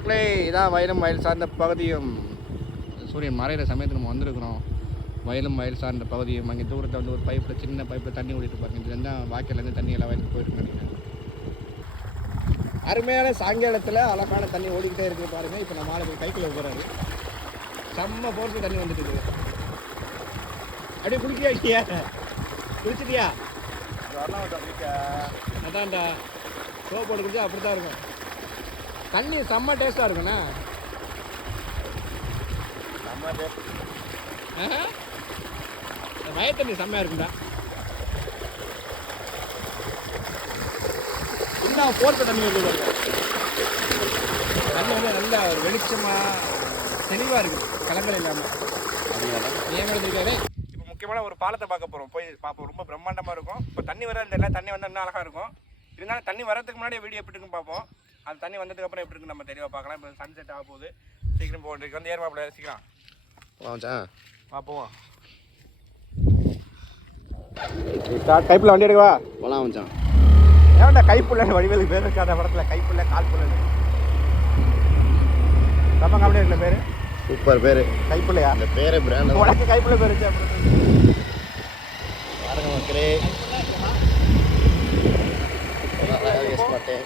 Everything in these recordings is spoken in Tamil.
மக்களே இதான் வயலும் வயல் சார்ந்த பகுதியும் சூரியன் மறையிற சமயத்தில் நம்ம வந்திருக்கிறோம். வயலும் வயல் சார்ந்த பகுதியும் அங்கே தூரத்தில் வந்து ஒரு பைப்பில் சின்ன பைப்பில் தண்ணி ஓடிட்டு பாருங்க. இதுல தான் வாய்க்காலேருந்து தண்ணி எல்லாம் வயலுக்கு போயிட்டு நினைக்கிறேன் அருமையான சாயங்காலத்தில் அழகான தண்ணி ஓடிக்கிட்டே இருக்குது பாருங்க. இப்போ நம்ம ஆளுக்கு கைக்குள்ள போகிறாரு செம்ம போர்த்து தண்ணி வந்துட்டு இருக்குது அப்படியே குளிக்கியா இல்லையா? குளிச்சிட்டியா அதான்டா. சோப் போட்டு குடிச்சா அப்படி தான் இருக்கும். தண்ணி செம்ம டேஸ்ட்டாக இருக்குண்ணா. ஆஹா. இந்த வய தண்ணி செம்மையாக இருக்குண்டா இன்னும் போர்த்த தண்ணி பாருங்க. தண்ணி வந்து நல்ல ஒரு வெளிச்சமாக தெளிவாக இருக்குது. கலங்கள் இல்லாமல் ஏன் இருக்காரு இப்போ முக்கியமான ஒரு பாலத்தை பார்க்க போகிறோம் போய் பார்ப்போம். ரொம்ப பிரம்மாண்டமாக இருக்கும். இப்போ தண்ணி வர இந்த தண்ணி வந்தால் இன்னும் அழகாக இருக்கும். இருந்தாலும் தண்ணி வரதுக்கு முன்னாடி வீடியோ எப்படி இருக்குன்னு பார்ப்போம். அது தண்ணி வந்ததுக்கு அப்புறம் எப்படி இருக்கு நம்ம தெளிவாக பார்க்கலாம். இப்போ சன்செட் ஆக போகுது. சீக்கிரம் போக வந்து ஏறுவாப்பில் சீக்கிரம் வா போவோம். கைப்புள்ள வண்டி எடுக்கவா? போலாம் மச்சான். ஏன்டா கைப்புள்ள? வடிவேலுக்கு பேர் இருக்காத படத்தில். கைப்புள்ள கால் புள்ள ரொம்ப காமெடியாக இருக்குல்ல பேர்? சூப்பர் பேரு. கைப்புள்ளையா? அந்த பேரே பிராண்ட் உனக்கு கைப்புள்ள பேர் வச்சு அப்புறம் பாருங்க மக்களே. மாட்டேன்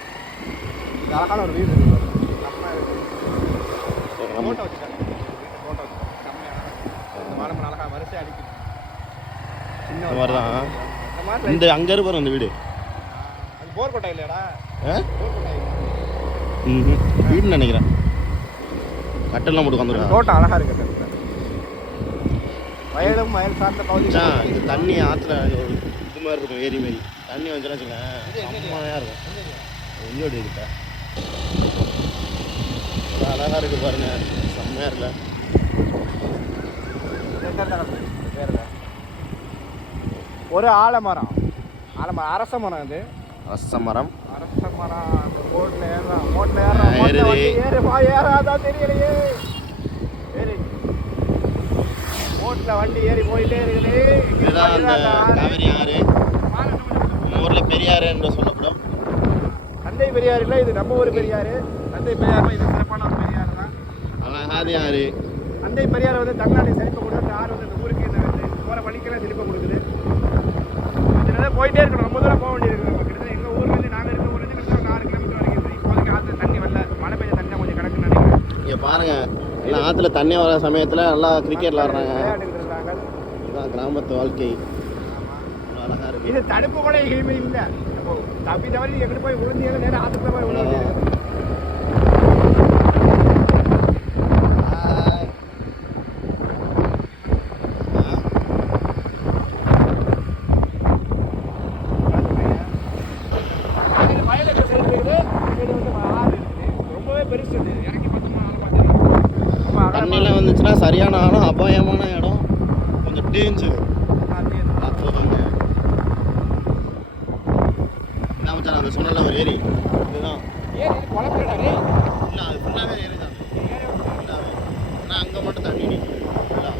அழகான ஒரு வீடு இருக்கு? பாரு. நம்ம ஃபோட்டோ வச்சுட்டாங்க ஃபோட்டோ வரிசை அடிக்குது. சின்ன இந்த ஒரு மாதிரி தான். இந்த அங்க இருப்பாரு அந்த வீடு. அது போர் கொட்டை இல்லையாடா? போர் கொட்டை ம்ஹும். வீடுன்னு நினைக்கிறேன். கட்டெல்லாம் போட்டு வந்துருக்காங்க தோட்டம் அழகா இருக்கு அந்த இடத்துல. வயலும் வயல் சார்ந்த பகுதி. இது தண்ணி ஆத்துல ஒரு இது மாதிரி இருக்கும் ஏரி மாதிரி. தண்ணி வந்துச்சுன்னா வச்சுக்கோங்க செம்மையா இருக்கும். எங்கோடி கிட்ட அழகா இருக்கு பாருங்க. செம்மையா இருக்குல்ல. ஒரு ஆலமரம் ஆலமரம் அரச மரம் இது. ரச மரம். அரச மரம் ஆ, மொட்டை ஏறுது. வண்டி ஏறுப்பா ஏறாதான் தெரியலையே. ஏறி. போட்ல வண்டி ஏறி போயிட்டே இருக்குது. இதுதான் அந்த. காவிரி ஆறு. ஊர்ல பெரியாறு என்று சொல்லப்படும். தந்தை பெரியார் இல்லை இது நம்ம ஊர் பெரியார். தந்தை பெரியார் இது சிறப்பான ஒரு பெரியார் தான். அழகாதி ஆறு தந்தை பெரியார் வந்து தமிழ்நாடு செழிப்பை கொடுக்குது இந்த ஆறு வந்து இந்த ஊருக்கு இந்த போகிற வழிக்கெல்லாம் செழிப்பை கொடுக்குது. இதனால போயிட்டே இருக்கணும். ரொம்ப தூரம் போக வேண்டியிருக்கு நம்ம கிட்டத்தட்ட எங்கள் ஊர்லேருந்து நாங்கள் இருக்க ஊர்லேருந்து கிட்டத்தட்ட ஒரு ஆறு கிலோமீட்டர் வரைக்கும் இருக்குது இப்போதைக்கு ஆற்றுல தண்ணி வரல. மழை பெய்ஞ்ச தண்ணி கொஞ்சம் கிடக்குன்னு நினைக்கிறேன். இங்க பாருங்க. எல்லாம் ஆத்துல தண்ணி வர சமயத்துல நல்லா கிரிக்கெட் விளாடுறாங்க இதுதான் கிராமத்து வாழ்க்கை. அவ்வளவு அழகா இருக்கு. இது தடுப்பு கூட எங்கேயுமே இல்லை. தப்பி தவறி எங்கிட்டு போய் விழுந்தீங்கன்னா நேரம் ஆத்திரத்தில் போய் விழுந்தீங்க வயலுக்கு சைடு இருக்குது சைடு வந்து ஆறு இருக்குது ரொம்பவே பெருசு இது இறங்கி பார்த்தோம்னா ஆழமா தெரியும் ரொம்ப அகலமா தண்ணிலாம் வந்துச்சுன்னா சரியான இடம் அபாயமான இடம் கொஞ்சம் டேஞ்சர் இருக்கு. பார்த்துதாங்க என்ன மச்சான் அது சொன்னல ஒரு ஏரி இதுதான் ஏன் இது குழப்பறடா டேய்? இல்லை அது ஃபுல்லாகவே ஏரி தான் ஃபுல்லாகவே ஆனால் அங்கே மட்டும் தண்ணி நிற்கும் ஃபுல்லாக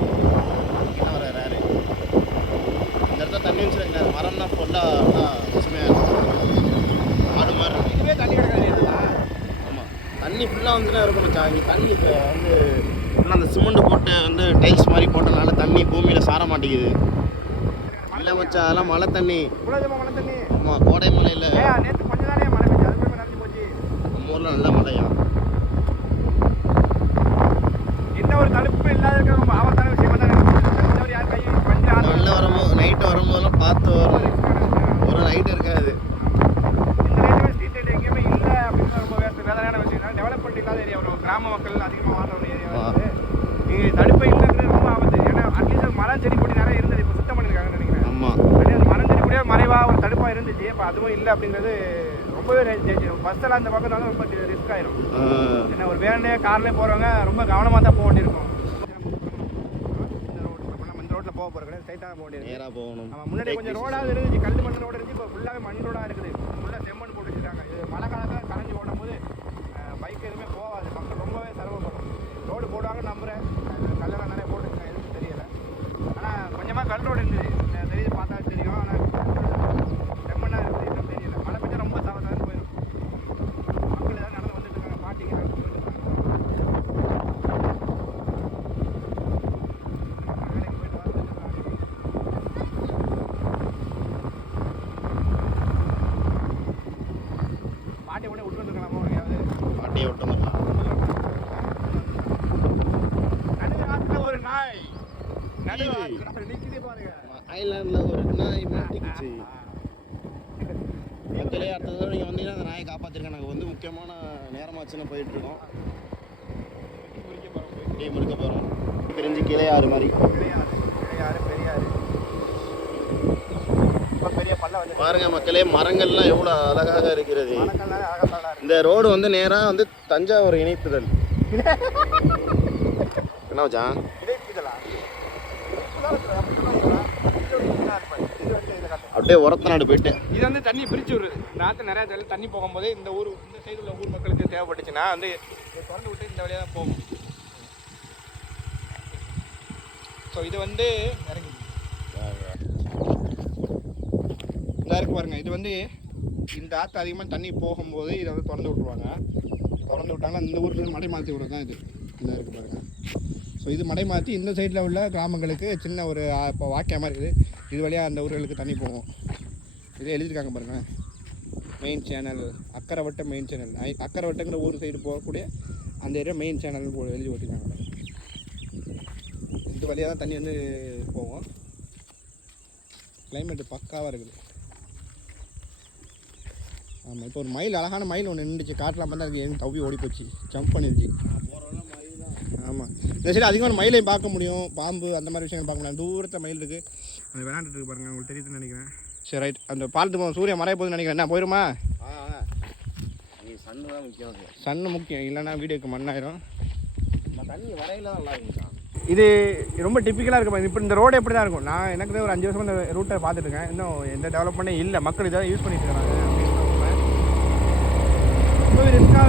இங்கே வர ரேரு இந்த இடத்துல தண்ணி வச்சுருங்க மரம்லாம் ஃபுல்லாக நல்லா பசுமையாக இருக்கும் ஆடு மாதிரி இருக்கும் இதுவே தண்ணி கிடக்காது ஏரியா? ஆமாம் வந்துட்டு இருக்கும் மச்சான் இங்கே தண்ணி இப்போ வந்து ஃபுல்லாக அந்த சிமெண்ட் போட்டு வந்து டைல்ஸ் மாதிரி போட்டனால தண்ணி பூமியில் சார மாட்டேங்குது. இல்லை மச்சான் அதெல்லாம் மழை தண்ணி. மழை தண்ணி. ஆமாம் கோடை மலையில் ஏய் நேத்து கொஞ்ச நாளே மழை பெய்ஞ்சு அதுக்குள்ள நனைஞ்சு போச்சு. நம்ம ஊரில் நல்ல மழையா? என்ன ஒரு தடுப்பு இல்லாத ரொம்ப ஆபத்தான விஷயமா தான் மழை வரும்போது நைட்டு வரும்போதெல்லாம் பார்த்து வரும். ஒரு நைட் இருக்காது இந்த ரேட்டுமே ஸ்ட்ரீட் லைட் எங்கேயுமே இல்லை அப்படின்னு ரொம்ப வேறு வேதனையான விஷயம் டெவலப்மெண்ட் இல்லாத ஏரியா ஒரு கிராம மக்கள் அதிகமாக வாழ்ற ஒரு ஏரியா இங்கே தடுப்பு இல்லைங்கிறது ரொம்ப ஆபத்து. ஏன்னா அட்லீஸ்ட் மரம் செடி கொடி நிறைய இருந்தது. இப்போ சுத்தம் பண்ணியிருக்காங்கன்னு நினைக்கிறேன். ஆமாம் அந்த மரம் செடி கூட மறைவா ஒரு தடுப்பா இருந்துச்சு. இப்போ அதுவும் இல்லை அப்படிங்கிறது ரொம்பவே பஸ்ஸெல்லாம் அந்த பக்கம் இருந்தாலும் ரொம்ப ரிஸ்க் ஆயிரும். ஏன்னா ஒரு வேன்லேயே கார்லேயே போகிறவங்க ரொம்ப கவனமாக தான் போக வேண்டியிருக்கும். ரோட்டில் போக போகிற கிடையாது ஸ்ட்ரைட்டாக போக வேண்டியது நேராக போகணும். ஆமாம் முன்னாடி கொஞ்சம் ரோடாவது இருந்துச்சு. கல் மண் ரோடு இருந்துச்சு. இப்போ ஃபுல்லாகவே மண் ரோடாக இருக்குது. ஃபுல்லாக செம்மண் போட்டு வச்சுருக்காங்க. இது மழை காலத்தில் கரைஞ்சி ஓடும் போது பைக் எதுவுமே போகாது மக்கள் ரொம்பவே சிரமப்படும் ரோடு போடுவாங்க நம்புகிறேன் கல்லெல்லாம் நிறைய போட்டுருக்காங்க எதுவும் தெரியல ஆனால் கொஞ்சமாக கல் ரோடு இருந்தது அஹ் தெரியுது பார்த்தா தெரியும் ஆனால் செம்மண்ணாக இருக்குது இன்னும் தெரியல மழை பெஞ்சா ரொம்ப சாவதான்னு போயிடும் மக்கள் ஏதாவது நடந்து வந்துட்டு இருக்காங்க பாட்டிங்க நடந்து போயிட்டு இருக்காங்க அப்புறம் நிக்குது பாருங்க ஐலாண்டில் ஒரு நாய் மாட்டிக்கிச்சு மக்களே அடுத்த தடவை நீங்கள் வந்தீங்கன்னா அந்த நாயை காப்பாற்றிருக்கேன் நாங்கள் வந்து முக்கியமான நேரமாச்சுன்னு போயிட்டுருக்கோம் குறிக்க போறோம் போய் டீ முடிக்க போகிறோம் பிரிஞ்சு கீழே ஆறு மாதிரி பெரியாறு பெரியாறு பெரியாறு பாருங்க மக்களே மரங்கள்லாம் எவ்வளோ அழகாக இருக்கிறது. இந்த ரோடு வந்து நேராக வந்து தஞ்சாவூர் இணைப்புதல். என்ன காட்டு. அப்படியே உரத்த நாடு போயிட்டு. இது வந்து தண்ணி பிரிச்சு விடுறது. நாற்று நிறைய தள்ளி தண்ணி போகும்போது இந்த ஊர் இந்த சைடு உள்ள ஊர் மக்களுக்கு தேவைப்பட்டுச்சுன்னா வந்து திறந்து விட்டு இந்த வழியாக தான் போகும். ஸோ இது வந்து இறங்கி இதாக இருக்கு பாருங்கள் இது வந்து இந்த ஆற்று அதிகமாக தண்ணி போகும்போது இதை வந்து திறந்து விட்ருவாங்க திறந்து விட்டாங்கன்னா இந்த ஊருக்கு மடை மாற்றி விடுறது தான் இது இதாக இருக்குது பாருங்கள் ஸோ இது மடை மாற்றி இந்த சைடில் உள்ள கிராமங்களுக்கு சின்ன ஒரு இப்போ வாக்கியமாக மாதிரி இருக்குது. இது வழியாக அந்த ஊர்களுக்கு தண்ணி போகும். இதே எழுதியிருக்காங்க பாருங்கள் main channel Akkaraivattam main channel அக்கரைவட்டங்கிற ஊர் சைடு போகக்கூடிய அந்த ஏரியா மெயின் சேனல்னு போ எழுதி ஓட்டிருக்காங்க இது வழியாக தான் தண்ணி வந்து போகும். கிளைமேட்டு பக்காவாக இருக்குது. ஆமாம் இப்போ ஒரு மயில் அழகான மயில் ஒன்று நின்றுச்சு காட்டலாம் பார்த்தா அதுக்கு எங்க தவி ஓடி போச்சு ஜம்ப் பண்ணிருச்சு ஆமாம் இந்த சைடு அதிகமான மயிலையும் பார்க்க முடியும். பாம்பு அந்த மாதிரி விஷயங்கள் பார்க்க முடியும். தூரத்தை மயில் இருக்குது அது விளாண்டுட்டு இருக்கு பாருங்க. உங்களுக்கு தெரியுதுன்னு நினைக்கிறேன். சரி ரைட் அந்த பாலத்து சூரியன் மறைய போகுதுன்னு நினைக்கிறேன். என்ன போயிருமா? நீ சன்னு தான் முக்கியம். சன்னு முக்கியம். இல்லைன்னா வீடியோக்கு மண்ணாயிரும். நம்ம தண்ணி வரையில தான் நல்லா இருந்துச்சான் இது ரொம்ப டிப்பிக்கலாக இருக்கும் இப்போ இந்த ரோடு எப்படி தான் இருக்கும்? நான் எனக்கு ஒரு அஞ்சு வருஷம் இந்த ரூட்டை பார்த்துட்டு இருக்கேன். இன்னும் எந்த டெவலப்மெண்ட்டே இல்லை. மக்கள் இதை யூஸ் பண்ணிட்டு இருக்காங்க.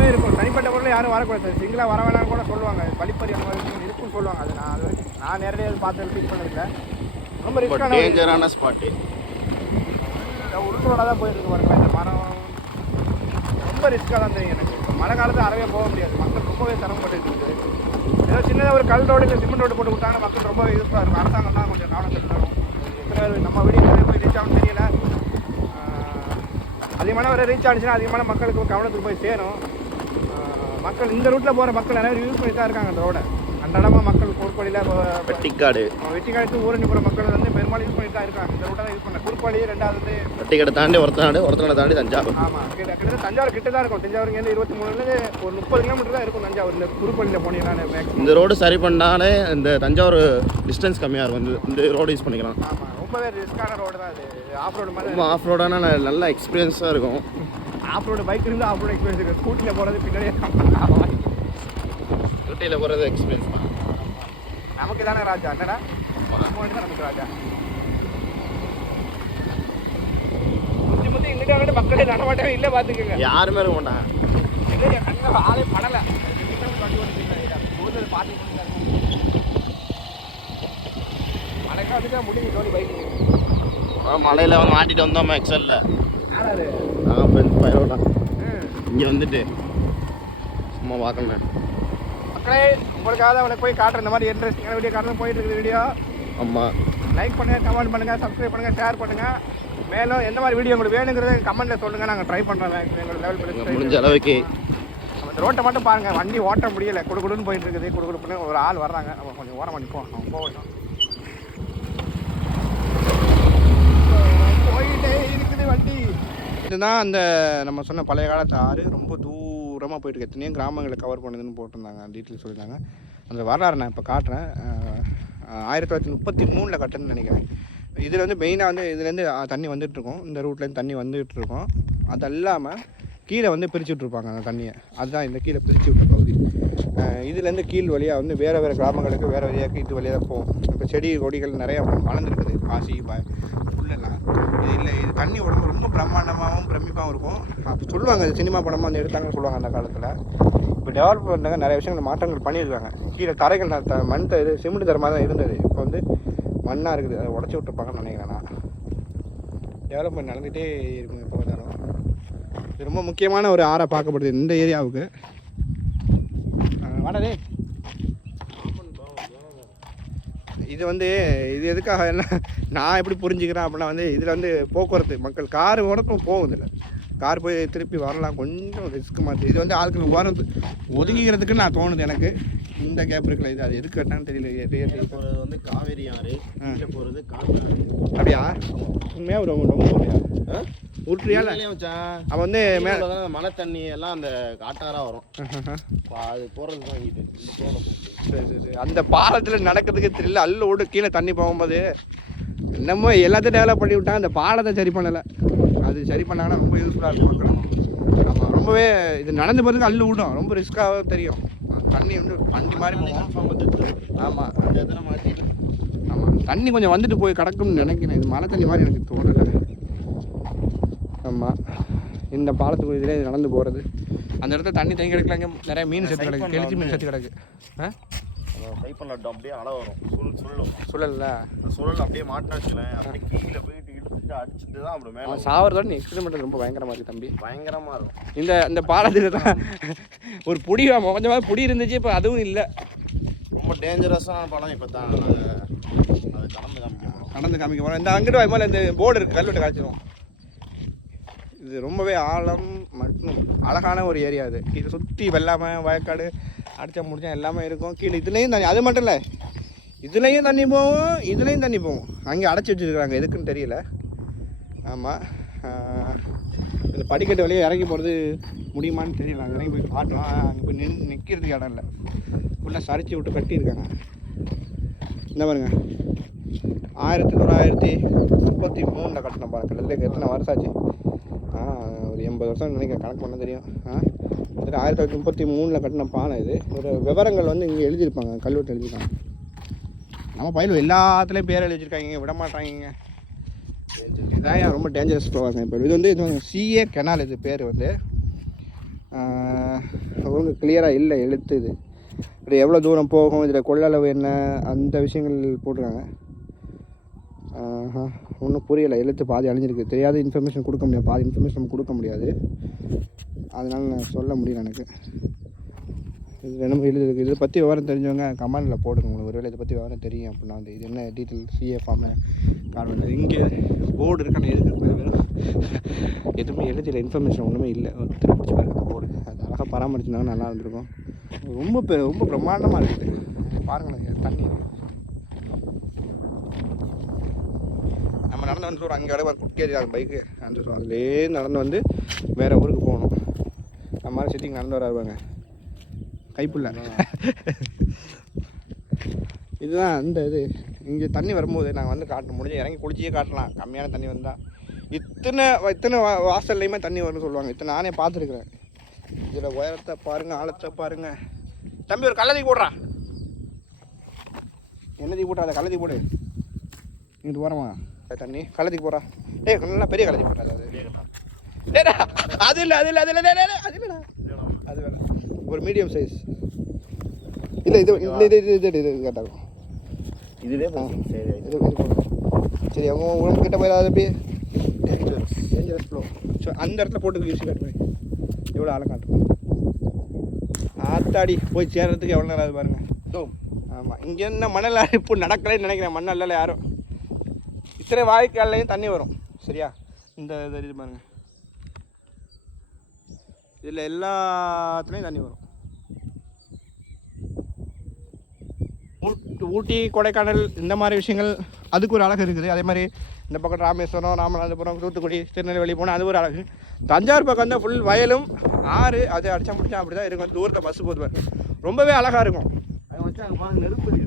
ரிஸ்க்காகவே இருக்கும். தனிப்பட்ட பொருள் யாரும் வரக்கூடாது. சிங்கிளாக வர வேணாம்னு கூட சொல்லுவாங்க. வழிப்பறி இருக்குன்னு சொல்லுவாங்க. அது நான் அது வரைக்கும் நான் நேரடியாக பார்த்து ஃபீல் பண்ணதில்லை. ரொம்ப ரிஸ்க்கான டேஞ்சரான ஸ்பாட்டு உருட்டோட தான் போயிருக்கு பாருங்களேன் இந்த மரம் ரொம்ப ரிஸ்க்காக தான் தெரியும் எனக்கு. இப்ப மழை காலத்தில் அறவே போக முடியாது. மக்கள் ரொம்பவே சிரமப்பட்டு இருக்குது. ஏதோ சின்னதாக ஒரு கல் ரோடு இல்லை சிமெண்ட் ரோடு போட்டு விட்டாங்கன்னா மக்கள் ரொம்ப யூஸ்ஃபுல்லாக இருக்கும். அரசாங்கம் தான் கொஞ்சம் கவனம் செலுத்தணும். எத்தனை நம்ம நிறைய போய் ரீச் ஆகும்னு தெரியல. அதிகமான வரை ரீச் ஆனிச்சுன்னா அதிகமான மக்களுக்கு கவனத்துக்கு போய் சேரும். மக்கள் இந்த ரூட்டில் போகிற மக்கள் நிறைய யூஸ் பண்ணி தான் இருக்காங்க அந்த ரோடை அன்றாடமாக மக்கள் பொறுப்படியில் வெட்டிக்காடு. வெட்டி காலத்து ஊரணி போகிற மக்கள் வந்து பெரும்பாலும் யூஸ் பண்ணிட்டு தான் இருக்காங்க. இந்த ரூட்டை தான் யூஸ் பண்ண குறுப்பாளி ரெண்டாவது வந்து வெட்டிக்காடு தாண்டி ஒருத்தநாடு ஒருத்தநாடு தாண்டி தஞ்சாவூர். ஆமாம் கிட்ட கிட்டத்தட்ட தஞ்சாவூர் கிட்ட தான் இருக்கும். தஞ்சாவூர்லேருந்து இருபத்தி மூணுலேருந்து ஒரு முப்பது கிலோமீட்டர் தான் இருக்கும் தஞ்சாவூர். இந்த குறுப்பள்ளியில் போனீங்கன்னா இந்த ரோடு சரி பண்ணாலே இந்த தஞ்சாவூர் டிஸ்டன்ஸ் கம்மியாக இருக்கும். இந்த ரோடு யூஸ் பண்ணிக்கலாம். ஆமாம் ரொம்பவே ரிஸ்க்கான ரோடு தான் இது ஆஃப் ரோடு மாதிரி ஆஃப் ரோடான நல்ல எக்ஸ்பீரியன்ஸாக இருக்கும். ஆஃப் ரோடு பைக் இருந்து ஆஃப் ரோடு எக்ஸ்பீரியன்ஸ் இருக்குது ஸ்கூட்டியில் போகிறது பின்னாடியே ஊட்டியில் போகிறது எக்ஸ்பீரியன்ஸ் தான். நமக்கு தானே ராஜா. என்னடா? நமக்கு ராஜா. முத்தி முத்தி இங்கிட்ட அங்கிட்ட மக்களே நடமாட்டவே இல்லை பார்த்துக்கோங்க யாருமே இருக்க மாட்டாங்க. கண்ணில் ஆளே படலை. மழைக்காலத்துக்கு முடிஞ்சு தோனி பைக்கு மலையில் வந்து மாட்டிட்டு வந்தோம் எக்ஸலில் நாங்கள் ஃப்ரெண்ட்ஸ் பயிரோட. இங்கே வந்துட்டு சும்மா பார்க்கணும் மக்களே உங்களுக்காக தான் உனக்கு போய் காட்டுறேன். இந்த மாதிரி இன்ட்ரெஸ்டிங்கான வீடியோ காட்டுறது போயிட்டு இருக்குது வீடியோ ஆமாம் லைக் பண்ணுங்க கமெண்ட் பண்ணுங்க சப்ஸ்கிரைப் பண்ணுங்க ஷேர் பண்ணுங்க. மேலும் எந்த மாதிரி வீடியோ உங்களுக்கு வேணுங்கிறத கமெண்ட்ல சொல்லுங்க. நாங்கள் ட்ரை பண்ணுறோம் எங்களோட லெவல் பண்ணி முடிஞ்ச அளவுக்கு. அந்த ரோட்டை மட்டும் பாருங்க. வண்டி ஓட்ட முடியல. குடு குடுன்னு போயிட்டு இருக்குது. குடு குடுப்புன்னு ஒரு ஆள் வர்றாங்க. நம்ம கொஞ்சம் ஓரம் பண்ணிப்போம் அவங்க போகட்டும் போயிட்டே இருக்குது வண்டி. இதுதான் அந்த நம்ம சொன்ன பழைய காலத்து ஆறு ரொம்ப தூரமாக போயிட்டு எத்தனையோ கிராமங்களை கவர் பண்ணுதுன்னு போட்டிருந்தாங்க. டீட்டெயில் சொல்லியிருந்தாங்க. அந்த வரலாறு நான் இப்போ காட்டுறேன். ஆயிரத்தி தொள்ளாயிரத்தி முப்பத்தி மூணில் கட்டுன்னு நினைக்கிறேன். இதில் வந்து மெயினாக வந்து இதுலேருந்து தண்ணி வந்துட்டு இருக்கும். இந்த ரூட்லேருந்து தண்ணி வந்துட்டு இருக்கும். அது இல்லாமல் கீழே வந்து பிரித்து விட்ருப்பாங்க அந்த தண்ணியை. அதுதான் இந்த கீழே பிரித்து விட்ட பகுதி. இதுலேருந்து கீழ் வழியாக வந்து வேறு வேறு கிராமங்களுக்கு வேறு வழியாக இது வழியாக தான் போகும் இப்போ செடி கொடிகள் நிறையா வளர்ந்துருக்குது. பாசி இது இல்லை இது தண்ணி உடம்பு ரொம்ப பிரம்மாண்டமாகவும் பிரமிப்பாகவும் இருக்கும். அப்போ சொல்லுவாங்க இது சினிமா படமாக வந்து எடுத்தாங்கன்னு சொல்லுவாங்க அந்த காலத்தில். இப்போ டெவலப் பண்ணாங்க நிறைய விஷயங்கள் மாற்றங்கள் பண்ணியிருக்காங்க. கீழே தரைகள் த- மண் த- இது சிமெண்ட் தரமாக தான் இருந்தது. இப்போ வந்து மண்ணாக இருக்குது அதை உடச்சி விட்டுருப்பாங்கன்னு நினைக்கிறேன் நான். டெவலப்மெண்ட் நடந்துகிட்டே இருக்கும் இப்போ பார்த்தாலும் இது ரொம்ப முக்கியமான ஒரு ஆறாக பார்க்கப்படுது இந்த ஏரியாவுக்கு. வாடதே இது வந்து இது எதுக்காக என்ன நான் எப்படி புரிஞ்சுக்கிறேன் அப்படின்னா வந்து இதில் வந்து போக்குவரத்து மக்கள் கார் ஓடக்கும் போகும் இதில் கார் போய் திருப்பி வரலாம் கொஞ்சம் ரிஸ்க் மாதிரி இது வந்து ஆட்கள் ஓரத்து ஒதுங்கிக்கிறதுக்கு நான் தோணுது எனக்கு. இந்த கேப் இருக்குல்ல இது அது எதுக்கு கட்டினான்னு தெரியல போகிறது வந்து காவேரி ஆறு போகிறது அப்படியா? உண்மையா ரொம்ப ரொம்ப உண்மையா? உருட்டுறியா இல்லை? ஆறு வச்சான் அவன் வந்து மேலே மழை தண்ணி எல்லாம் அந்த காட்டாரா வரும். அது போகிறது தான் இது சரி சரி. அந்த பாலத்தில் நடக்கிறதுக்கு தெரியல அல்ல ஓடு கீழே தண்ணி போகும்போது. என்னமோ எல்லாத்தையும் டெவலப் பண்ணி விட்டாங்க. அந்த பாலத்தை சரி பண்ணலை. அது சரி பண்ணாங்கன்னா ரொம்ப யூஸ்ஃபுல்லாக இருக்கும் ஆமாம் ரொம்பவே இது நடந்து போகிறதுக்கு அல்லு விடும். ரொம்ப ரிஸ்க்காக தெரியும். தண்ணி வந்து வண்டி மாதிரி போகும். ஆமாம் ஆமாம் தண்ணி கொஞ்சம் வந்துட்டு போய் கிடக்கும்னு நினைக்கிறேன். இது மழை தண்ணி மாதிரி எனக்கு தோணலை. ஆமாம் இந்த பாலத்துக்கு இதிலே இது நடந்து போகிறது அந்த இடத்துல தண்ணி தேங்கி கிடக்கலாங்க. நிறைய மீன் செத்து கிடக்கு. கெளிச்சி மீன் செத்து கிடக்கு. ஆ? கைப்பல் லட்டம் அப்படியே அலை வரும். சொல்லல அந்த சுருள் அப்படியே மாட்டினா வச்சுக்கலேன் அப்படியே கீழே போயிட்டு இழுத்துட்டு அடிச்சுட்டு தான் அப்படி மேலே சாவறதோட நீ எக்ஸ்பெரிமெண்ட் ரொம்ப பயங்கரமாக இருக்குது தம்பி. பயங்கரமாக இருக்கும். இந்த இந்த பாலத்தில் தான் ஒரு புடி கொஞ்சமாக புடி இருந்துச்சு இப்போ அதுவும் இல்லை. ரொம்ப டேஞ்சரஸான படம் இப்போ தான் அதை கடந்து காமிக்க போகிறோம் நடந்து காமிக்க போகிறோம் இந்த அங்கிட்டு வாய்மால இந்த போர்டு இருக்குது கல்வெட்டு காய்ச்சிரும். இது ரொம்பவே ஆழம் மற்றும் அழகான ஒரு ஏரியா இது இது சுற்றி வெள்ளாமை வயக்காடு அடித்தா முடிச்சா எல்லாமே இருக்கும். கீழே இதுலேயும் தண்ணி அது மட்டும் இல்லை இதுலேயும் தண்ணி போகும் இதுலேயும் தண்ணி போகும் அங்கே அடைச்சி வச்சுருக்குறாங்க எதுக்குன்னு தெரியல. ஆமாம் இந்த படிக்கட்டு வழியாக இறங்கி போகிறது முடியுமான்னு தெரியல. அங்கே இறங்கி போய் காட்டலாம் அங்கே போய் நின்று நிற்கிறதுக்கு இடம் இல்லை. ஃபுல்லாக சரிச்சு விட்டு கட்டியிருக்காங்க. இந்த பாருங்க. ஆயிரத்தி தொள்ளாயிரத்தி முப்பத்தி மூணில் கட்டின பாருங்க. எத்தனை வருஷம் ஆச்சு? ஆ ஒரு எண்பது வருஷம் நினைக்கிறேன். கணக்கு பண்ண தெரியும். ஆ? கிட்டத்தட்ட ஆயிரத்தி தொள்ளாயிரத்தி முப்பத்தி மூணில் கட்டின பானை இது. ஒரு விவரங்கள் வந்து இங்கே எழுதியிருப்பாங்க கல்வெட்டு எழுதியிருக்காங்க. நம்ம பயிலும் எல்லாத்துலேயும் பேர் எழுதி வச்சுருக்காங்க விட மாட்டாங்க இதான் ரொம்ப டேஞ்சரஸ் ஃப்ளோவாங்க இப்போ இது வந்து இது சிஏ கெனால் இது பேர் வந்து. ஒழுங்கு கிளியராக இல்லை எழுத்து இது. இது எவ்வளோ தூரம் போகும் இதில் கொள்ளளவு என்ன அந்த விஷயங்கள் போட்டிருக்காங்க. ஒன்றும் புரியலை. எழுத்து பாதி அழிஞ்சிருக்கு. தெரியாத இன்ஃபர்மேஷன் கொடுக்க முடியாது. பாதி இன்ஃபர்மேஷன் நம்ம கொடுக்க முடியாது. அதனால் நான் சொல்ல முடியல எனக்கு. இது என்ன எழுதிருக்கு இதை பற்றி விவரம் தெரிஞ்சவங்க கமெண்டில் போடுங்க. உங்களுக்கு ஒருவேளை இதை பற்றி விவரம் தெரியும் அப்படின்னா வந்து இது என்ன டீட்டெயில் சிஏ ஃபார்மு இல்லை இங்கே போர்டு இருக்கான எதுக்கு எதுவுமே எழுதியில் இன்ஃபர்மேஷன் ஒன்றுமே இல்லை. திருப்பி பாருங்க. போர்டு அது அழகாக பராமரிச்சிருந்தாங்கன்னா நல்லா இருந்திருக்கும். ரொம்ப பெ ரொம்ப பிரம்மாண்டமாக இருக்குது. பாருங்களேன் தண்ணி. நம்ம நடந்து வந்து ஒரு அங்கே இடம் ஒரு குட்டி ஏரியா பைக்கு அந்த அதுலேயே நடந்து வந்து வேறு ஊருக்கு போகணும். நம்ம மாதிரி சிட்டிக்கு நடந்து வராருவாங்க கைப்புள்ள. இதுதான் அந்த இது. இங்கே தண்ணி வரும்போது நாங்கள் வந்து காட்ட முடிஞ்சு இறங்கி குளிச்சியே காட்டலாம். கம்மியான தண்ணி வந்தால் இத்தனை இத்தனை வா வாசல்லையுமே தண்ணி வரும்னு சொல்லுவாங்க. இத்தனை நானே பார்த்துருக்குறேன். இதில் உயரத்தை பாருங்கள் ஆழத்தை பாருங்கள் தம்பி ஒரு கள்ளதி போடுறா. என்னதி போட்டா அதை கள்ளதி போடு. இங்கிட்டு போகிறோமா தண்ணி. கள்ளதி போடுறா ஏய் நல்லா பெரிய கள்ளதி போடுறா அது. அது இல்லை அது இல்லை அது இல்லை அது இல்லைடா. அது வேணாம். ஒரு மீடியம் சைஸ் இல்லை இது இது இது இது இது இது கேட்டாகும் இதுவே இது. சரி அவங்க உனக்கு கிட்ட போயிடாத அப்படியே டேஞ்சரஸ் ஃப்ளோ ஸோ அந்த இடத்துல போட்டு யூஸ் காட்டுவேன் எவ்வளோ ஆழம் காட்டும் ஆத்தாடி போய் சேர்றதுக்கு எவ்வளோ நேரம் ஆகுது பாருங்க. ஆமாம் இங்கே என்ன மணல் அரிப்பு நடக்கலைன்னு நினைக்கிறேன். மண் அல்லல யாரும். இத்தனை வாய்க்கால்லையும் தண்ணி வரும். சரியா? இந்த இது பாருங்க. இதில் எல்லாத்துலேயும் தண்ணி வரும். ஊட்- ஊட்டி கொடைக்கானல் இந்த மாதிரி விஷயங்கள் அதுக்கு ஒரு அழகு இருக்குது. அதே மாதிரி இந்த பக்கம் ராமேஸ்வரம் ராமநாதபுரம் தூத்துக்குடி திருநெல்வேலி போனால் அது ஒரு அழகு. தஞ்சாவூர் பக்கம் வந்து ஃபுல் வயலும் ஆறு அது அடிச்சா முடிச்சா அப்படி தான் இருக்கும் தூரத்தில் பஸ் போது பாரு. ரொம்பவே அழகாக இருக்கும். அதை வச்சு அங்கே நெருப்பு.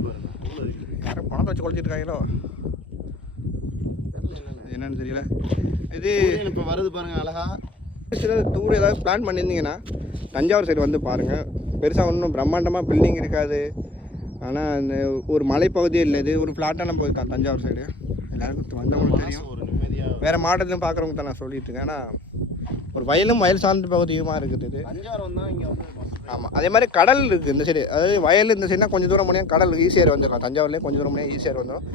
யாரும் பணத்தை வச்சு கொளுத்திட்டு இருக்காங்களோ? என்னன்னு. தெரியல. இது இப்ப வருது பாருங்க அழகா. சில டூர் ஏதாவது பிளான் பண்ணியிருந்தீங்கன்னா தஞ்சாவூர் சைடு வந்து பாருங்கள் பெருசாக ஒன்றும் பிரம்மாண்டமாக பில்டிங் இருக்காது. ஆனால் அந்த ஒரு மலைப்பகுதியே இல்லை இது. ஒரு ஃப்ளாட்டான பகுதி தான் தஞ்சாவூர் சைடு எல்லாருக்கும் வந்தவங்களுக்கு தெரியும். ஒரு நிம்மதியா வேறு மாவட்டத்திலும் பார்க்குறவங்க தான் நான் சொல்லிட்டு இருக்கேன். ஆனால் ஒரு வயலும் வயல் சார்ந்த பகுதியுமா இருக்குது இது. தஞ்சாவூர் வந்தா இங்க வந்து bus ஆமாம் அதே மாதிரி கடல் இருக்குது இந்த சைடு அதாவது வயல் இந்த சைடுனா கொஞ்சம் தூரம் போனீங்க கடல் ஈஸியாக வந்துடலாம். தஞ்சாவூர்லேயும் கொஞ்சம் தூரம் போனீங்க ஈஸியாக வந்துடும்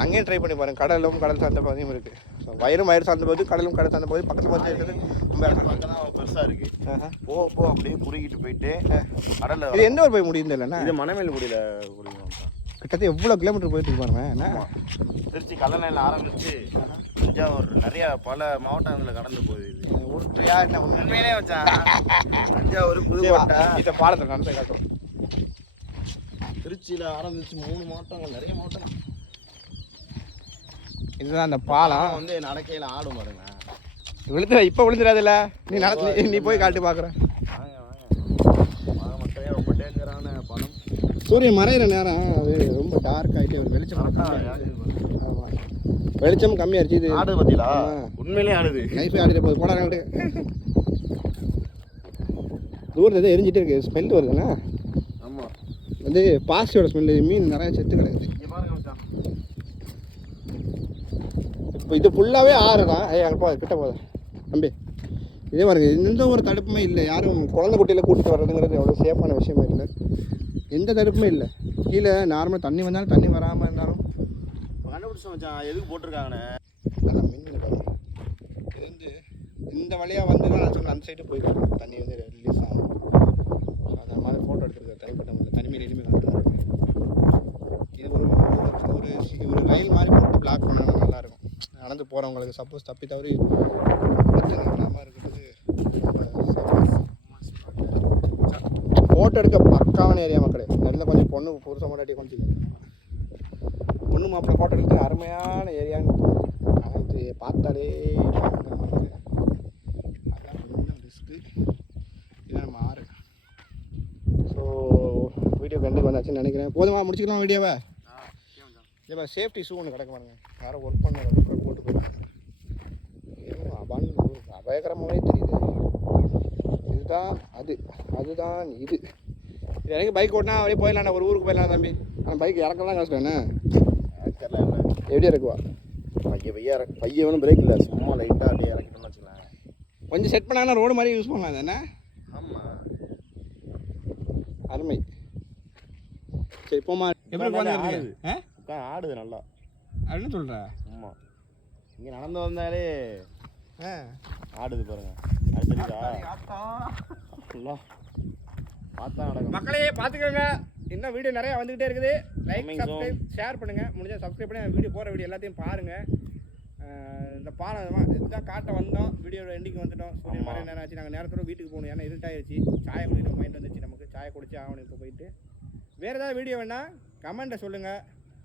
அங்கேயும் ட்ரை பண்ணி பாருங்க. கடலும் கடல் சார்ந்த பகுதியும் இருக்குது ஸோ வயலும் வயல் சார்ந்த பகுதி கடலும் கடல் சார்ந்த பகுதி பக்கத்தில் பக்கத்தில் இருக்குது ரொம்ப அழகா இருக்கு. பக்கம் பெருசா இருக்கு. ஆஹா. போக போக அப்படியே குறுகிட்டு போயிட்டு கடல்ல இது எந்த ஊர் போய் முடியுது இல்லைண்ணா இது மணமேல்குடியில குடிக்கணும் கிட்டத்தட்ட எவ்வளோ கிலோமீட்டர் போயிட்டு பாருங்க. என்ன? திருச்சி கல்லணையில் ஆரம்பிச்சு தஞ்சாவூர் நிறைய பல மாவட்டங்களில் கடந்து போகுது இது. ஊர்லையா என்ன உண்மையிலே வச்சான் தஞ்சாவூர் புதுக்கோட்டை. இந்த பாலத்தில் நடந்து காட்டும். திருச்சியில் ஆரம்பிச்சு மூணு மாவட்டங்கள் நிறைய மாவட்டம் இதுதான் அந்த பாலம். வந்து நடக்கையில் ஆடும் பாருங்க. விழுந்துட இப்போ விழுந்துடாதுல்ல நீ நட நீ- போய் காட்டு மக்களே ரொம்ப டேஞ்சரான பணம் சூரியன் மறையிற நேரம் அது ரொம்ப டார்க் ஆகிட்டே ஒரு வெளிச்சம் ஆமாம் வெளிச்சம் கம்மியாயிருச்சு இது. ஆடு பத்திலா ஆமா. உண்மையிலே ஆடுது. நைஃபே ஆடிட்டு போகுது. போடாங்க தூரத்தில் எதோ எரிஞ்சிட்டே இருக்கு. ஸ்மெல் வருதுண்ணா ஆமாம் வந்து பாசியோட ஸ்மெல் மீன் நிறைய செத்து கிடக்குது இங்கே பாருங்க மச்சான் இப்போ இது ஃபுல்லாகவே ஆறு தான். ஏய் அங்கே போகுது கிட்ட போகுது தம்பி இதே பாருங்க எந்த ஒரு தடுப்புமே இல்லை. யாரும் குழந்தை குட்டியில் கூட்டிட்டு வர்றதுங்கிறது எவ்வளோ சேஃபான விஷயமே இல்லை. எந்த தடுப்புமே இல்லை. கீழே நார்மல் தண்ணி வந்தாலும் தண்ணி வராமல் இருந்தாலும். கண்டுபிடிச்சோம் மச்சான் எதுக்கு போட்டிருக்காங்கண்ணே நல்லா மின்னு இது வந்து இந்த வழியாக வந்து நான் சொன்ன அந்த சைடு போயிடும் தண்ணி வந்து ரிலீஸ் ஆகும். ஸோ அந்த மாதிரி ஃபோட்டோ எடுத்துருக்க தனிப்பட்ட முறையில் தனிமையில் எளிமை காட்டுறாங்க இது ஒரு ஒரு- ஒரு சி- ஒரு ரயில் மாதிரி போட்டு பிளாக் பண்ணாலும் நல்லாயிருக்கும் நடந்து போகிறவங்களுக்கு சப்போஸ் தப்பி தவறி விபத்து இருக்கிறது ஃபோட்டோ எடுக்க பக்காவான ஏரியா மக்களே. நல்ல கொஞ்சம் பொண்ணு புருஷ முன்னாடி கொஞ்சம் பொண்ணு மாப்பிள்ளை ஃபோட்டோ எடுத்து அருமையான ஏரியான்னு அது பார்த்தாலே. அதான் கொஞ்சம் ரிஸ்க்கு இதான் நம்ம ஆறு. ஸோ வீடியோ கண்டுக்கு வந்தாச்சுன்னு நினைக்கிறேன். போதுமா முடிச்சுக்கலாம் வீடியோவை இதே சேஃப்டி ஷூ ஒன்று கிடக்க பாருங்க. யாரும் ஒர்க் பண்ண அபாயகரமாகவே தெரியுது. இதுதான் அது. அதுதான் இது. இது எனக்கு பைக் ஓட்டினா அப்படியே போயிடலாம் ஒரு ஊருக்கு போயிடலாம் தம்பி. ஆனால் பைக் இறக்கலாம் கஷ்டம் என்ன? தெரியல என்ன எப்படி இருக்குவா பைய பைய இறக்கு பைய வேணும் பிரேக் இல்லை. சும்மா லைட்டாக அப்படியே இறக்கிட்டோம்னு வச்சுக்கலாம் கொஞ்சம் செட் பண்ணாங்கன்னா ரோடு மாதிரி யூஸ் பண்ணலாம். தானே ஆமாம் அருமை. சரி போமா எப்படி ஆடுது. நல்லா. அப்படின்னு சொல்கிற ஆமாம் இங்கே நடந்து வந்தாலே ஆடுது பாருங்க. ஃபுல்லாக பார்த்தா நடக்கும். மக்களே பார்த்துக்கோங்க. இன்னும் வீடியோ நிறைய வந்துகிட்டே இருக்குது. லைக். சப்ஸ்கிரைப் ஷேர் பண்ணுங்க. முடிஞ்சா சப்ஸ்கிரைப் பண்ணி வீடியோ போகிற வீடியோ எல்லாத்தையும் பாருங்க. அஹ் இந்த பாலம் இதுதான் காட்ட வந்தோம். வீடியோட எண்டிங் வந்துட்டோம். சூரியன். மறை நேரம் ஆச்சு? நாங்கள் நேரத்தோட வீட்டுக்கு போகணும். ஏன்னா இருட்டாயிருச்சு சாயை குடிக்கிற மைண்ட் வந்துச்சு நமக்கு. சாயை குடிச்சு ஆகணும் இப்போ போயிட்டு. வேறு ஏதாவது வீடியோ வேணா கமெண்ட்டை சொல்லுங்கள்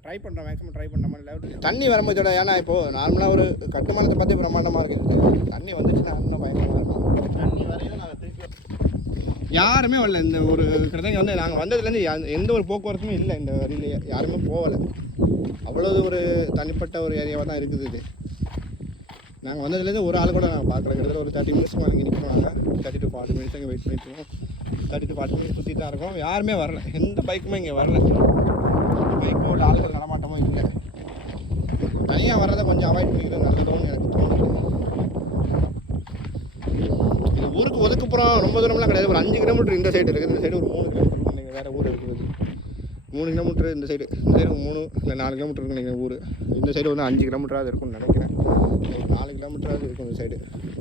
ட்ரை பண்ணுறோம் மேக்ஸிமம் ட்ரை பண்ண மாதிரி தண்ணி வரும்போதோட ஏன்னா இப்போது நார்மலாக ஒரு கட்டுமானத்தை பற்றி பிரம்மாண்டமாக இருக்குது தண்ணி வந்துச்சுன்னா இன்னும் பயங்கரமாக இருக்கும். தண்ணி வரையும் நாங்கள் திருப்பி யாருமே வரல. இந்த ஒரு கிட்டத்தட்ட வந்து நாங்கள் வந்ததுலேருந்து எந்த ஒரு போக்குவரத்துமே இல்லை இந்த வழியிலேயே யாருமே போகலை. அவ்வளோ ஒரு தனிப்பட்ட ஒரு ஏரியாவாக தான் இருக்குது இது. நாங்கள் வந்ததுலேருந்து ஒரு ஆள் கூட நாங்கள் பார்க்கல. கிட்டத்தட்ட ஒரு தேர்ட்டி மினிட்ஸ் மேலே நிற்கிறோம் நாங்கள் தேர்ட்டி டு ஃபார்ட்டி மினிட்ஸ் இங்கே வெயிட் பண்ணிட்டு இருக்கோம். தேர்ட்டி டு ஃபார்ட்டி மினிட்ஸ் சுற்றி தான் இருக்கோம். யாருமே வரல. எந்த பைக்குமே இங்கே வரல. பைக்கோ இல்லை ஆளுகள் நடமாட்டமோ இல்லை. தனியாக வர்றதை கொஞ்சம் அவாய்ட் பண்ணிக்கிறது நல்லதும்னு எனக்கு தோணுது. இது ஊருக்கு ஒதுக்குப்புறம் ரொம்ப தூரம்லாம் கிடையாது. ஒரு அஞ்சு கிலோமீட்டர் இந்த சைடு இருக்குது. இந்த சைடு ஒரு மூணு கிலோமீட்டர் நீங்கள் வேறு ஊர் இருக்குது. மூணு கிலோமீட்டர் இந்த சைடு இந்த சைடு மூணு இல்லை நாலு கிலோமீட்டர் இருக்கு நீங்கள் ஊர். இந்த சைடு வந்து அஞ்சு கிலோமீட்டராவது இருக்கும்னு நினைக்கிறேன். ஒரு நாலு கிலோமீட்டராவது இருக்கும் இந்த சைடு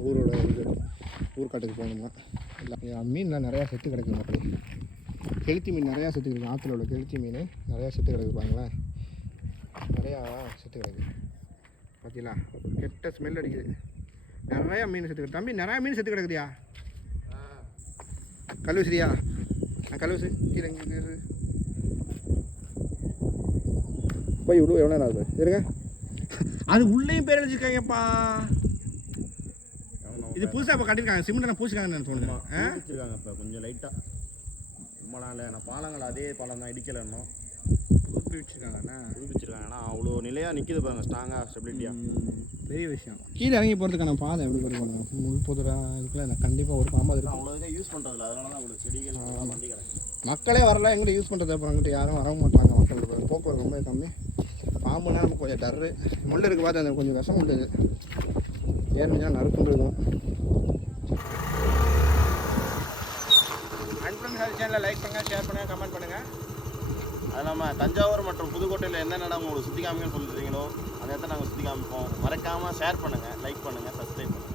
ஊரோட இது ஊர்காட்டுக்கு போகணும்னா. இல்லை மீன்லாம் நிறையா செத்து கிடைக்கும் மக்களே. கெளுத்தி மீன் நிறையா செத்து கிடக்கு ஆற்றுல உள்ள கெளுத்தி மீன். நிறையா செத்து கிடக்கு பாருங்களேன். நிறையா செத்து கிடக்கு. பார்த்தீங்களா கெட்ட ஸ்மெல் அடிக்குது. நிறையா மீன் செத்து கிடக்கு. தம்பி நிறையா மீன் செத்து கிடக்குதியா? கல்லுசிரியா ஆ கல்லுசி கீழே. போய் விடு எவ்வளோ நேரம் ஆகுது? இருங்க. அது உள்ளேயும் பேர் எழுதிருக்காங்கப்பா. இது புதுசாக இப்போ கட்டிருக்காங்க. சிமெண்ட் பூசிக்காங்கன்னு தோணுது கொஞ்சம் லைட்டாக ரொம்ப நாள் நான் பாலங்கள் அதே பாலம் தான் இடிக்கல இன்னும் புதுப்பி வச்சுருக்காங்கண்ணா புதுப்பிச்சிருக்காங்க ஆனால் அவ்வளோ நிலையாக நிற்கிது பாருங்க ஸ்ட்ராங்காக ஸ்டெபிலிட்டியாக பெரிய விஷயம். கீழே இறங்கி போகிறதுக்கான பாதை எப்படி போயிருப்பாங்க முள் புதுரா இதுக்குள்ள கண்டிப்பாக ஒரு பாம்பு இருக்கும் அவ்வளோ யூஸ் பண்ணுறதில்ல அதனால தான் அவ்வளோ செடிகள் எல்லாம் வண்டி கிடக்கு மக்களே வரல எங்களை யூஸ் பண்ணுறது அப்புறம் அங்கிட்ட யாரும் வர மாட்டாங்க மக்கள். போக்குவரத்து ரொம்ப கம்மி. பாம்புனா நமக்கு கொஞ்சம் டர்ரு. முள் இருக்கு பார்த்து அந்த கொஞ்சம் விஷம் உள்ளது ஏறினா நறுக்குன்னு இருக்கும் அன்ஃப்ரெண்ட் லைக் பண்ணுங்கள் ஷேர் பண்ணுங்கள் கமெண்ட் பண்ணுங்கள் அது இல்லாமல் தஞ்சாவூர் மற்றும் புதுக்கோட்டையில் என்னென்ன இடம் உங்களுக்கு சுற்றி காமிக்கணும்னு சொல்லிருக்கீங்களோ அந்த இடத்த நாங்கள் சுற்றி காமிப்போம். மறக்காமல் ஷேர் பண்ணுங்கள் லைக் பண்ணுங்கள் சப்ஸ்கிரைப் பண்ணுங்கள்